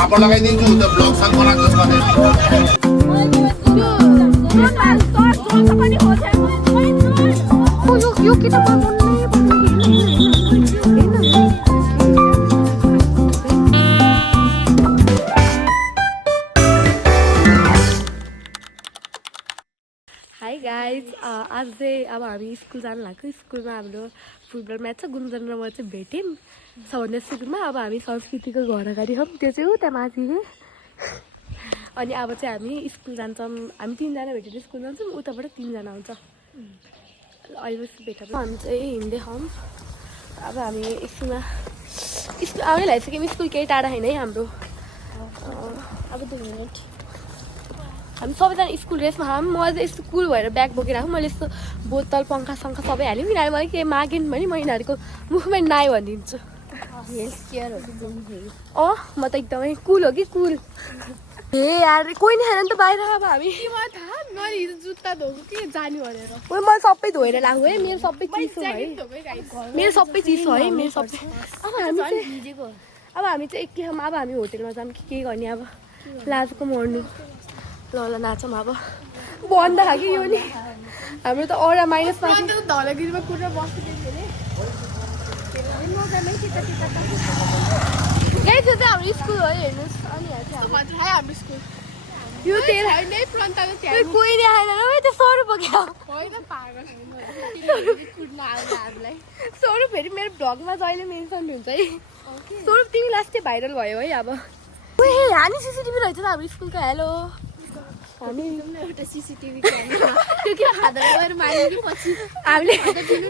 आप लगाइदिन्छु त्यो ब्लग सक बनाएको हाई गाइज आज चाहिँ अब हामी स्कुल जानु लाग्यो स्कुलमा हाम्रो फुटबल म्याच छ गुन्जन र म चाहिँ भेट्यौँ सबभन्दा सुरुमा अब हामी संस्कृतिको घर अगाडि छौँ त्यो चाहिँ उता माथि अनि अब चाहिँ हामी स्कुल जान्छौँ हामी 3 जना भेटेर स्कुल जान्छौँ उताबाट 3 जना हुन्छ अहिले भेटेर हामी चाहिँ हिँड्दै छौँ अब हामी एकछिनमा स्कुल आउनै लागिसक्यौँ स्कुल केही टाढा होइन है हाम्रो अब 2 मिनट हामी सबैजना स्कुल ड्रेसमा छौँ म चाहिँ यस्तो कुल भएर ब्याग बोकेर आएको मैले यस्तो बोतल पङ्खा सङ्खा सबै हाल्यौँ यिनीहरू मलाई केही मागेन भने म यिनीहरूको मुखमै नाइ भनिदिन्छु म त एकदमै कुल हो कि कुल ए यार कोही नै छैन नि त बाहिर अब हामी जुत्ता धोको के जाने भनेर मैले सबै धोएर लाग्यो है मेरो सबै चिसो है मेरो सबै चिसो है मेरो सबै अब हामी चाहिँ के अब हामी होटेलमा जाऊँ के गर्ने अब लाजको मर्नु ल नाचौँ अब बन्द खायो कि यो नि हाम्रो त औरा माइनसमा धौलागिरीमा कुदेर बस्नु यही त्यो चाहिँ हाम्रो स्कुल हो हेर्नुहोस् अनि हाम्रो स्कुल यो तेरो नै प्लन्ताको कोही नै आएन र त्यो 100 रुपियाँ होइन पागल कुद्न आउनु हामीलाई स्वरूप फेरि मेरो भ्लगमा जहिले मेन्सन हुन्छ है स्वरूप तिमी लास्टै भाइरल भयो है अब हामी सिसिटिभी रहेछ त हाम्रो स्कुलको हेलो हामी एउटा सिसिटिभी त्यो के खाँदा गएर माग्यो पछि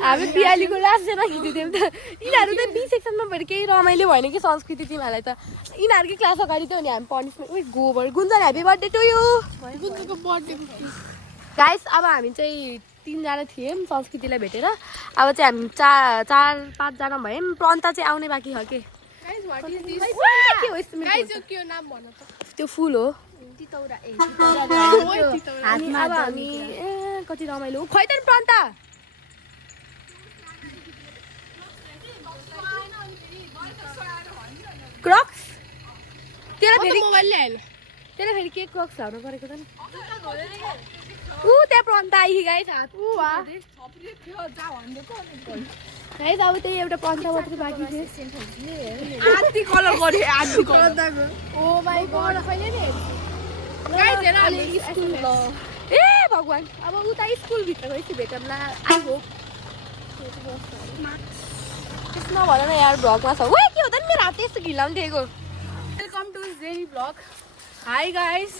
हामी पियालीको लास्टजना खिचिदियौँ त यिनीहरू त बी सेक्सनमा भएर केही रमाइलो भएन कि संस्कृति तिमीहरूलाई त यिनीहरूकै क्लास अगाडि थियो नि हामी पनिसमेन्ट उयो गोबर Gunjan happy birthday to you गुन्जनको बर्थडे गाइस अब हामी चाहिँ 3 जना थियौँ संस्कृतिलाई भेटेर अब चाहिँ हामी 4-5 जना भयौँ प्रन्ता चाहिँ आउने बाँकी छ के के नाम भन त त्यो फुल हो हातमा अब हामी कति रमाइलो खै त प्रन्ता क्रक्स तेरो फेरि मोबाइल ल्याएन तेरो फेरि के क्रक्स हाउनु परेको त नि त्यहाँ प्रन्ता आइ गाइस हात गाइस अब त्यही एउटा प्रन्ता मात्रै बाँकी थियो आदि कलर गरे आदि कलर ओ माय गॉड कहिले नि गाइस हेर स्कुल ए भगवान अब उता स्कुल भित्र गएपछि भेटौँला आई होप त्यसमा भन न यार भ्लगमा छ ओए के हो त नि मेरो हात यस्तो घिलाउनु दिएको welcome to Jenny blog hi guys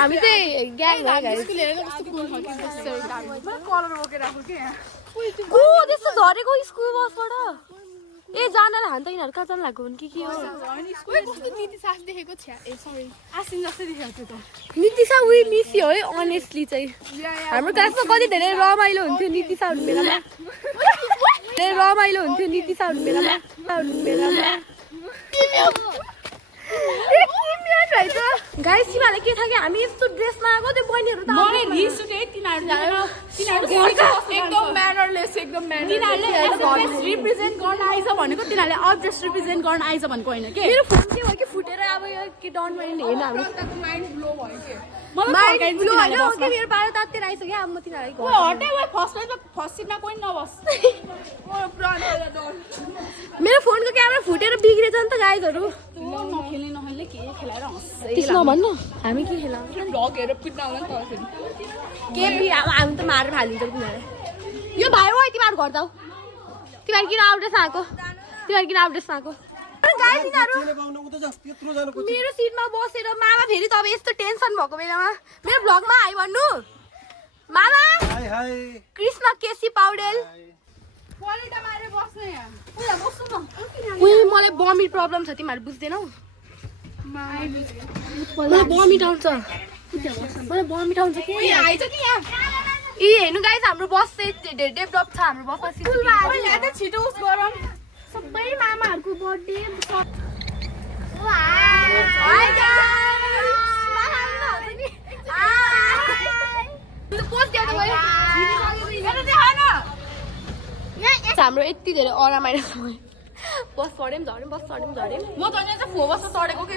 हामी चाहिँ ग्याङ हो गाइस स्कुल हेरेर कस्तो कुल छ कि कलर बोकेर आएको के ओ त्यस्तो झरेको स्कुल बसबाट ए जानलाई हान्छ यिनीहरू कहाँ जानु लाग्यो भने के हो कस्तो नीति सास देखेको छ ए सरी आसिन जस्तै देखेको थियो त नीतिसा उही मिसी हो है अनेस्टली चाहिँ हाम्रो क्लासमा कति धेरै रमाइलो हुन्थ्यो नीतिसा हुने बेलामा धेरै रमाइलो हुन्थ्यो नीतिसा हुने बेलामा गाइस तिमीहरूले के थाहा कि हामी यस्तो ड्रेसमा आएको त्यो बहिनीहरू त एकदम म्यानरलेस एकदम रिप्रेजेन्ट गर्न आइज भनेको तिनीहरूले अब्जेक्ट रिप्रेजेन्ट गर्न आइज भनेको होइन के मेरो फोन चाहिँ हो कि फुटेर अब यो के डन माइन्ड हेर्न हाम्रो माइन्ड ब्लो भयो के माइन्ड ब्लो होइन के मेरो 12 तातेर आइसक्यो अब म तिनीहरूलाई हटे फर्स्ट सिटमा कोही नबस् मेरो फोनको क्यामेरा फुटेर बिग्रेछ नि त गाइजहरू नखेल्ने के खेलाएर त्यसमा भन्नु हामी के खेलाउँछ भ्लग हेरेर पिट्न आउला नि त के अब हामी त मारेर फालिन्छ तिनीहरूले यो भाइ हो तिमीहरू घर जाऊ तिमीहरू किन आउटड्रेस आएको मेरो सिटमा बसेर मामा फेरि तपाईँ यस्तो टेन्सन भएको बेलामा मेरो भ्लगमा आइ भन्नु मामा कृष्ण केसी पौडेल मलाई बमिट प्रब्लम छ तिमीहरू बुझ्दैनौ मलाई बमिट आउँछ के ए हेर्नु गाइस हाम्रो बस चाहिँ डेभलप छ हाम्रो बसमा छिटो उस गरौँ सबै मामाहरूको बर्थडे हाम्रो यति धेरै अरामाइलो बस चढ्यौँ झऱ्यौँ बस चढ्यौँ झऱ्यौँ म त यहाँ चाहिँ 4 वर्ष चढेको के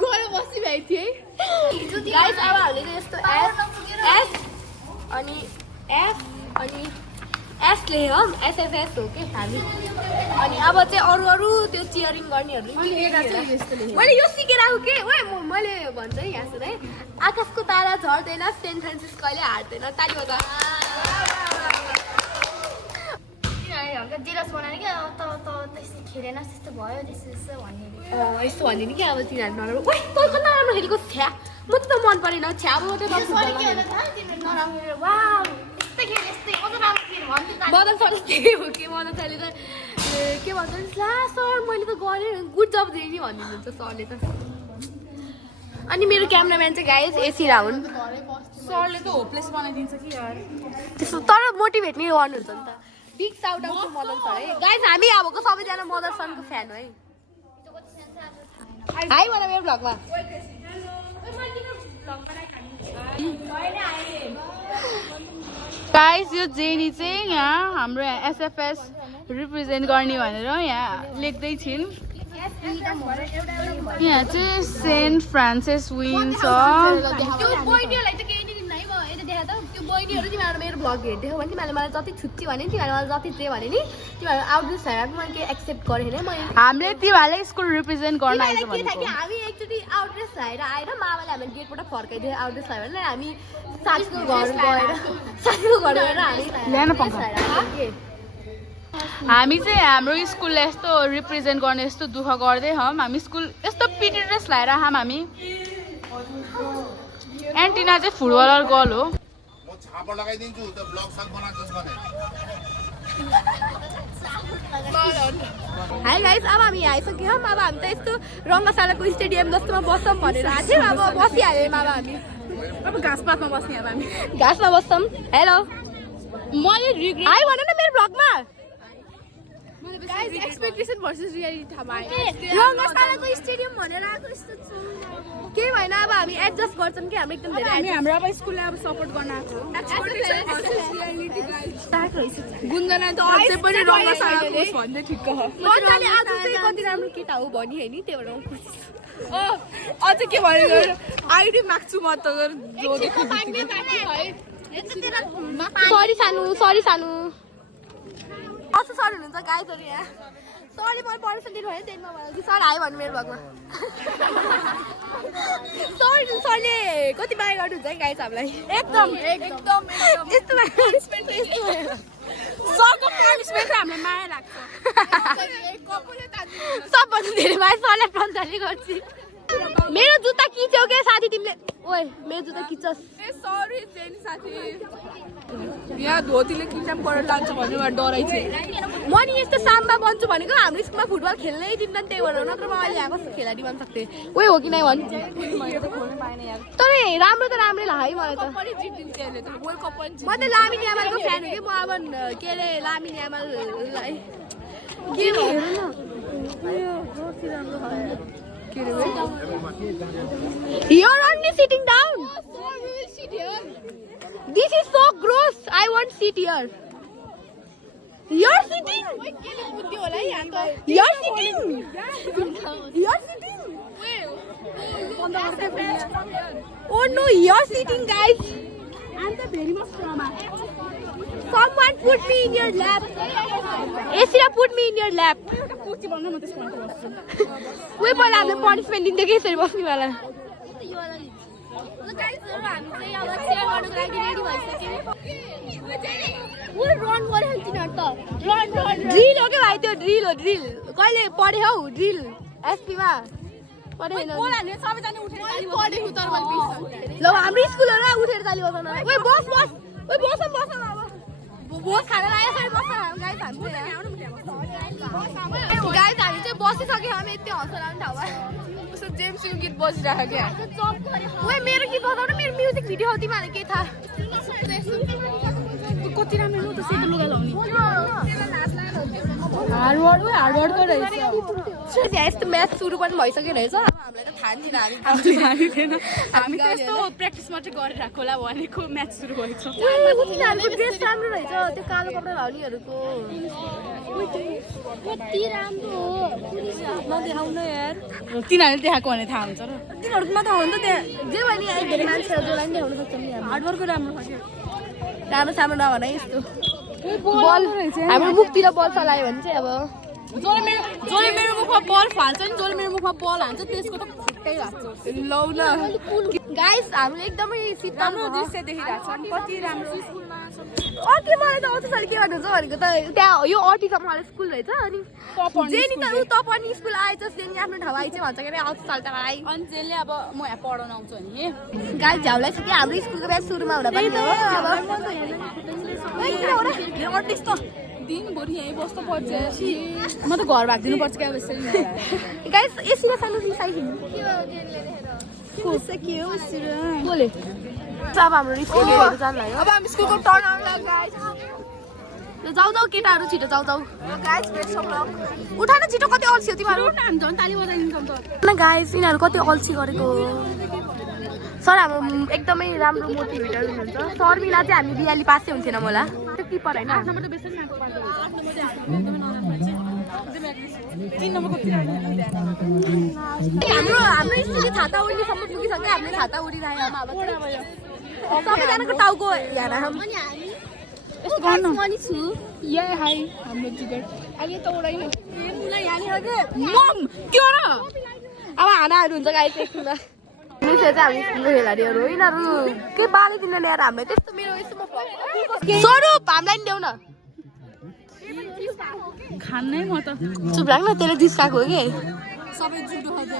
गएर बसिरहेको थिएँ गाइस अब हामीले चाहिँ यस्तो एस अनि एफ अनि एस लेख्यौँ एसएफएस हो कि हामी अनि अब चाहिँ अरू त्यो चियरिङ गर्नेहरू मैले यो सिकेर आएको के ओए मैले भन्छ है यहाँ सुन है आकाशको तारा झर्दैन सेन्ट फ्रान्सिस्को अहिले हार्दैन ताली बजा जेलस बनाएर क्या त त्यस्तो खेलेन त्यस्तो भयो त्यस्तो भन्ने यस्तो भन्यो नि कि अब तिनीहरू नराम्रो ओए तँ कता राम्रो खेलेको छ्या म त मन परेन छ्या अब के होला थाहा तिम्रो नराम्रो वाउ यस्तै खेल यस्तै कस्तो राम्रो खेल भन्थ्यो त मदन सर त्यही हो कि मदन सरले त के भन्छ ला सर मैले त गरेँ गुड जब दिएँ नि भनिदिनुहुन्छ सरले त अनि मेरो क्यामेराम्यान चाहिँ गाइस एसी राहुल सरले त होपलेस बनाइदिन्छ कि यार त्यस्तो तर मोटिभेट नै गर्नुहुन्छ नि त big shout out to Madan sir है गाइस हामी अबको सबैजना मदन सरको फ्यान हो है हाई भन मेरो भ्लगमा गाइस यो जेनी चाहिँ यहाँ हाम्रो एसएफएस रिप्रेजेन्ट गर्ने भनेर यहाँ लेख्दै छिन् यहाँ चाहिँ सेन्ट फ्रान्सिस विन छ त्यो बहिनीहरूलाई त केही नै है यता देखा त त्यो बहिनीहरू तिमीहरू मेरो भ्लग हेर्दै हो भने तिमीहरूले मलाई जति छुट्टी भने तिमीहरूले मलाई जति जे भने नि तिमीहरू आउटडोर साइड मैले केही एक्सेप्ट गरेँ होइन मैले हामीले तिमीहरूलाई स्कुल रिप्रेजेन्ट गर्न आइज के थियो कि भनेको हामी एकचोटि आउटड्रेस लगाएर आएर मामाले हामीले गेटबाट फर्काइदियो आउटड्रेस लगायो भने हामी साथीको घर गएर हामी ल्याउन पाउँछ हामी चाहिँ हाम्रो स्कुललाई यस्तो रिप्रेजेन्ट गर्ने यस्तो दुःख गर्दै हौँ हामी स्कुल यस्तो पिटी ड्रेस लगाएर आऊँ हामी एन्टिना चाहिँ फुटबलर गर्ल हो म छापा लगाइदिन्छु त्यो ब्लग सक बनाउँछस् भने हाई गाइस अब हामी यहाँ आइसक्यौँ अब हामी त यस्तो रङ्गशालाको स्टेडियम जस्तोमा बस्छौँ भनेर आएको थियौँ अब बसिहाल्यौँ अब हामी अब घाँसपातमा बस्ने अब हामी घाँसमा बस्छौँ हेलो मैले रिग्रेट हाई भन न मेरो भ्लगमा गाइस एक्सपेक्टेसन भर्सेस रियालिटी थाहा पाएँ रङ्गशालाको स्टेडियम भनेर आएको यस्तो केही भएन अब हामी एडजस्ट गर्छौँ कि हामी एकदम धेरै हामी हाम्रो अब स्कुललाई अब सपोर्ट गर्न आएको गुन्जना त अझै पनि रङ्गशालाको होस् भन्दै ठिक्क हो मजाले आज चाहिँ कति राम्रो केटा हो भनि होइन त्यही भएर म खुसी छु अझ के भनेको आइडी माग्छु म त सरी सानो कस्तो सर हुनुहुन्छ गाइजहरू यहाँ सरले मलाई पर्मिसन दिनु भयो टेनमा भयो कि सर आयो भन्नु मेरो भगमा सरले कति माया गर्नुहुन्छ है गाइज हामीलाई एकदम यस्तो सरको पनिसमेन्ट हामीलाई माया लाग्छ सबभन्दा धेरै माया सरलाई प्रन्जाली गर्छु मेरो जुत्ता किच्यौ के साथी तिमीले ओए मेरो जुत्ता किच्छस् सरी जेनी साथी यहाँ धोतीले किडन्याप गरेर लान्छ भन्ने डराइ छ म नि यस्तो साम्बा बन्छु भनेको हाम्रो स्कुलमा फुटबल खेल्नै दिँदैन त्यही भएर नत्र म अहिले यहाँ कस्तो खेलाडी बन्न सक्थेँ उयो हो कि नै भन् तर राम्रो त राम्रै लाग्यो है मलाई त म त लामिनी आमालको फ्यान हो कि म अब के अरे लामिनी आमाललाई के हेर न You're only sitting down. This is so gross. I won't sit here. You're sitting. You're sitting. You're sitting. Oh no, you're sitting, guys. I'm the very much trauma. Someone put me in your lap. Esira put me in your lap. कुची बन्न म त्यसमा बस्छु उही पहिला हामीले punishment दिन्थ्यो कि यसरी बस्नेवाला ड्रिल हो क्या भाइ त्यो ड्रिल हो ड्रिल कहिले पढे हौ ड्रिल एसपीमा ल हाम्रो स्कुल हो र उठेर ताली बजाउन ओए बस बस ओए बस बस अब बोस खाना लाग्यो सरी बस्छ गाइस हामी चाहिँ बसिसक्यौँ हामी यति हँसला पनि ठाउँमा उसो जेम्सको गीत बजिरहेको क्या ओए मेरो गीत बजाउनु मेरो म्युजिक भिडियो हो तिमीहरूलाई के थाहा कति राम्रो हो त सेतो लुगा लाउने हार्डवर्डको रहेछ यस्तो म्याच सुरु पनि भइसक्यो रहेछ हामीलाई त थाहा थिएन हामी हामी त यस्तो प्र्याक्टिस मात्रै गरिरहेको होला भनेको म्याच सुरु भएछ तिनीहरूको ड्रेस राम्रो रहेछ त्यो कालो कपडा लाउनेहरूको कति राम्रो हो नदेखाउन यार तिनीहरूले देखाएको भने थाहा हुन्छ र तिनीहरूकोमा त हो नि त त्यहाँ जे भयो नि धेरै मान्छेहरू जसलाई पनि देखाउन सक्छ नि हार्डवर्कको राम्रो छ राम्रो साम्रो नभन है यस्तो बल हाम्रो मुखतिर बल चलायो भने चाहिँ अब जसले मेरो मुखमा बल फाल्छ नि जसले मेरो मुखमा बल हान्छ त्यसको त खुट्टै लाग्छ लौ न गाइस हामीले एकदमै शीतल राम्रो दृश्य देखिरहेको छ कति राम्रो अर्कै मलाई त आउँछ सर के गर्नुहुन्छ भनेको त त्यहाँ यो अटीसम्म मलाई स्कुल रहेछ अनि जे नि त ऊ त पनि स्कुल आएछ जे नि आफ्नो ठाउँ आइछ भन्छ के आउँछ साल त मलाई अनि त्यसले अब म यहाँ पढाउन आउँछु भने गाइस झ्याउलाई छ कि हाम्रो स्कुलको ब्याच सुरुमा हुँदा पनि हो अब अटिस्ट त दिनभरि यहीँ बस्नु पर्छ म त घर भागिदिनु पर्छ क्या यसरी गाइस यसरी सानो रिसाइकिल बोले अब हाम्रो स्कुलहरू जान लाग्यो अब हामी स्कुलको टर्न आउन लाग्यो गाइस जाऊ जाऊ केटाहरू छिटो जाऊ जाऊ उठा न छिटो कति अल्छी हो तिमीहरू हामी झन् ताली बजाइदिन्छौँ त गाइस यिनीहरू कति अल्छी गरेको सर हाम्रो एकदमै राम्रो मोटिभेटर हुनुहुन्छ सर बिना चाहिँ हामी बिहाली पासै हुन्थेन होला त्यो किपर होइन हाम्रो स्कुलको छाता उड्नेसम्म पुगिसक्यो हामीले छाता उडिरहेको सबैजनाको टाउको हेर पनि छु यहाँ हाई हाम्रो टिकट अहिले त उडाइयो मम के हो र अब हानाहरू हुन्छ गाइस एकछिनमा चाहिँ हामी स्कुलको खेलाडीहरू यिनीहरू के बालीदिन ल्याएर हामीलाई त्यस्तो मेरो यस्तो स्वरूप हामीलाई नि देऊ न खान्नै म त चुप राख्न त्यसले जिस्काएको हो कि सबै जुडो खान्छ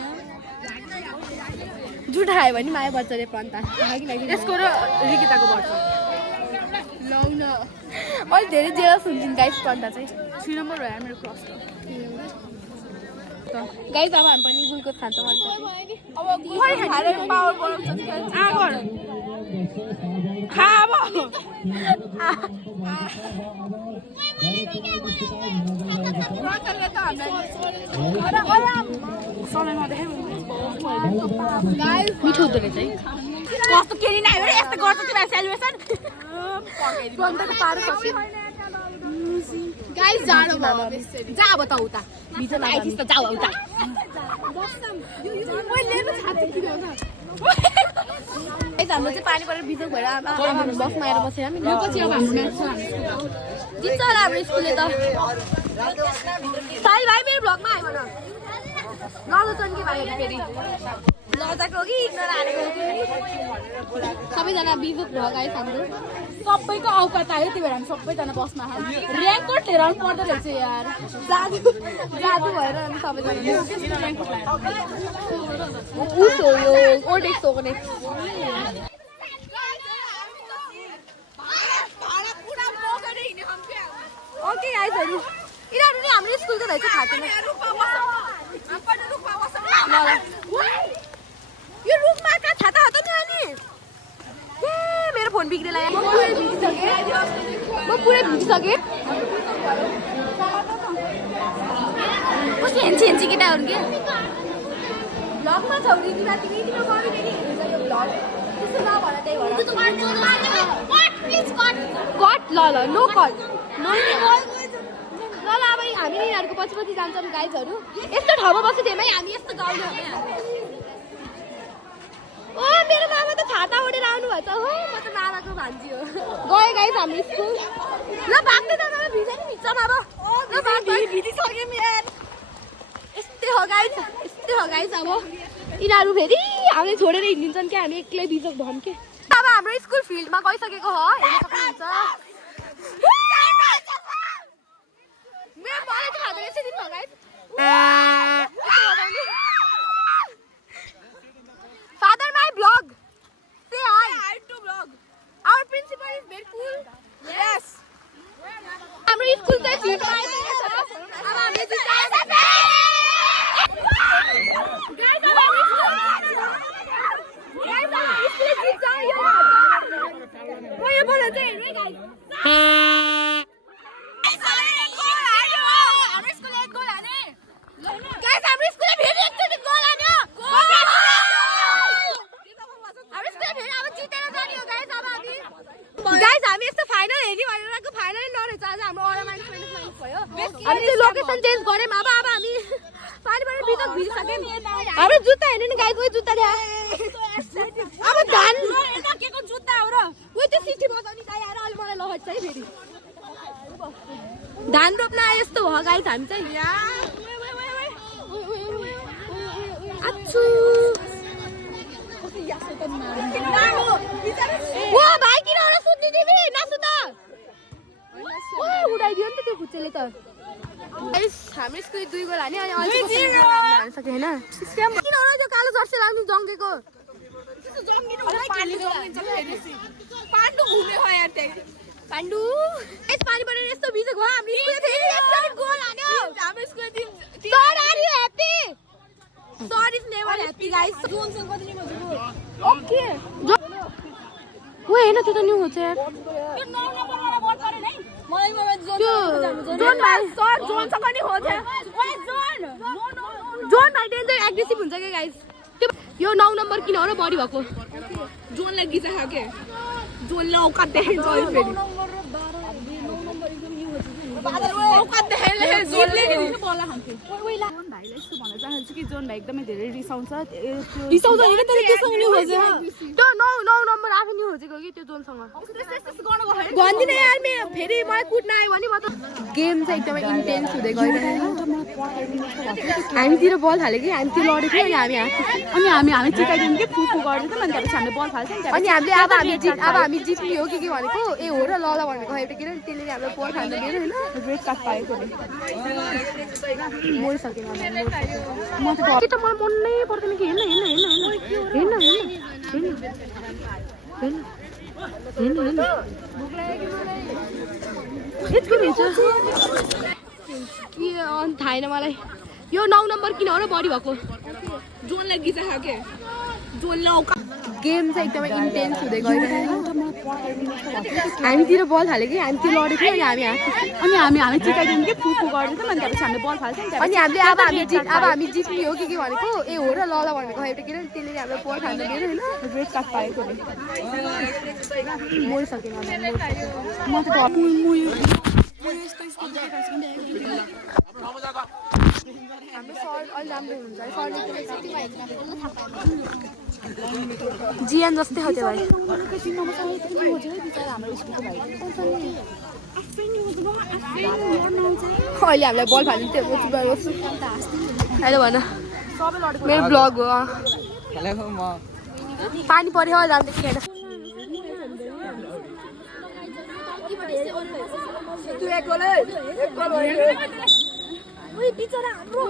जुठा खायो भने माया बच्चा रे पन्ता यसको र रिकिताको पर्छ लौ न अहिले धेरै जेलस हुन्छन् गाइस पन्ता चाहिँ 3 नम्बर भयो मेरो क्रस गाइस अब हामी पनि गुलको खान्छ भन्छ अब खै खाएर पावर बनाउँछ आगर खा अब रतनले त हामीलाई मिठो हुँदो रहेछ है कस्तो केली नै आयो यस्तो गर्छ तिमीहरू सेलिब्रेसन पन्तको पारो सक्यो गाइस जाडो भयो जा अब त उता भित्र आइथिस् त जाऊ उता हाम्रो चाहिँ पानी परेर बिजोग भएर आमाहरू बसमा आएर बसेर पनि पछि अब हाम्रो म्याच छ जित्छ होला हाम्रो स्कुलले त साई भाइ मेरो भ्लगमा आयो भन नलचन कि भाइहरू फेरि लजाको कि नहारेको कि सबैजना बिजोग भयो गाइस हाम्रो सबैको औकात आयो त्यही भएर हामी सबैजना बसमा ऱ्याङ्कट लिएर आउनु पर्दो रहेछ यार जादु भएर हामी सबैजना उसो यो ओल्ड एज हो भने ओके गाइसहरू यिनीहरू नि हाम्रो स्कुलको रहेछ थाहा छैन यो रुममा कहाँ छाता हात नि अनि ए मेरो फोन बिग्रेला म पुरै भिजिसकेँ कस्तो हेन्ची केटाहरू के भ्लगमा छौ नि तिमी गर्नु नि हेर्छ यो भ्लग त्यस्तो नभन त्यही भएर कट ल नो कट ल अब हामी यिनीहरूको पछि जान्छौँ गाइजहरू यस्तो ठाउँमा बसेको थियौँ है हामी यस्तो गाउँले हो ओ मेरो मामा त छाता ओढेर आउनु भएको छ हो म त मामाको भान्जी हो गयो गाइस हाम्रो स्कुल ल भाग्दै जाँदा भिजे नि भिज्छ अब ल भिजिसक्यौँ यार यस्तै हो गाइस अब यिनीहरू फेरि हामीले छोडेर हिँडिन्छन् क्या हामी एक्लै बिजोग भयौँ के अब हाम्रो स्कुल फिल्डमा गइसकेको हो हेर्न सक्नुहुन्छ मेरो मलाई चाहिँ खाँदैन यसरी दिनु guys Father, my vlog. Say hi. I to vlog. Our principal is very cool. Yes. हाम्रो स्कुल चाहिँ फिल्डमा आइसकेको छ अब हामीले जित्छ हामी चाहिँ लोकेसन चेन्ज गऱ्यौँ अब हामी पानीबाट भित्र भिजिसक्यौँ हाम्रो जुत्ता हेर्नु नि गाईको जुत्ता त्यहाँ अब धान के को जुत्ता हो र उयो त्यो सिटी बजाउने गाई आएर अहिले मलाई लहज चाहिँ फेरि धान रोप्न आए यस्तो हो गाई हामी चाहिँ भाइ किन सुत्ने तिमी नसुत उडाइदियो नि त त्यो खुच्चेले त हामी स्कुल 2 गोल हाने अनि अहिले हाल्न सके हैन किन हो त्यो कालो जर्सी लाग्नु जङ्गेको पाण्डु घुमे हो यार त्यही पाण्डु यस पानीबाट यस्तो भिजेको हामी स्कुल फेरि एकचोटि गोल हान्यो हाम्रो school team sir are you happy sir is never happy guys जोनसँग कति निको ओके ओ हैन त्यो त न्यू हो यार त्यो 9 नम्बरवाला बल परेन है मलाई जोन जोन भाइ सर जोनसँग नि हो थियो ओए जोन जोन भाइ डेन्जर एग्रेसिभ हुन्छ के गाइस यो 9 नम्बर किन हो र बढी भएको जोनलाई गिजा खा के जोनले औकात देखाइन्छ अहिले फेरि औकात देखाइले जोनले बल्ला खान्थ्यो जोन भाइले यस्तो भन्न चाहन्छु कि जोन भाइ एकदमै धेरै रिसाउँछ रिसाउँछ हैन तर त्योसँग न्यू हो त्यो 9 नम्बर आफै न्यू होजेको कि त्यो जोनसँग भन्दिन यार मे फेरि मलाई कुट्न आयो भने म त गेम चाहिँ एकदमै इन्टेन्स हुँदै गइरहेको हामीतिर बल हाल्यो कि हामी त्यो लडेको थियो अनि हामी चिकाइदियौँ कि फुफु गर्दै थियो अनि त्यसपछि हामीले बल फाल्थ्यौँ अनि हामीले अब हामी जित्ने हो कि के भनेको ए हो र ल भनेको एउटा किन त्यसले हामीलाई बल हाल्नु दिएर हैन रेड कार्ड पाएको मोडिसकेन म त मलाई मनै पर्दैन कि हेर्न के थाहा छैन मलाई यो 9 नम्बर किन हो र बढी भएको जोनलाई गिजा खा के जोनले औकात गेम चाहिँ एकदमै इन्टेन्स हुँदै गइरहेको हामीतिर बल हाल्यो कि हामी त्यो लडेको थियो अनि हामी चिकाइदियौँ कि फुफु गर्दै थियो अनि त्यसपछि हामीले बल फाल्थ्यौँ अनि हामीले अब हामी जित्ने हो कि के भनेको ए हो र ल भनेको एउटा किन त्यसले हामीलाई बल हाल्नु दिएर हैन रेड कार्ड पाएको मोडिसकेन म त हाम्रो सर अलि राम्रो हुन्छ जियान जस्तै हो त्यो भाइ अहिले हामीलाई बल फाल्नु थियो अहिले भन मेरो ब्लग हो पानी पऱ्यो हो जानु देखिएन बिचरा हाम्रो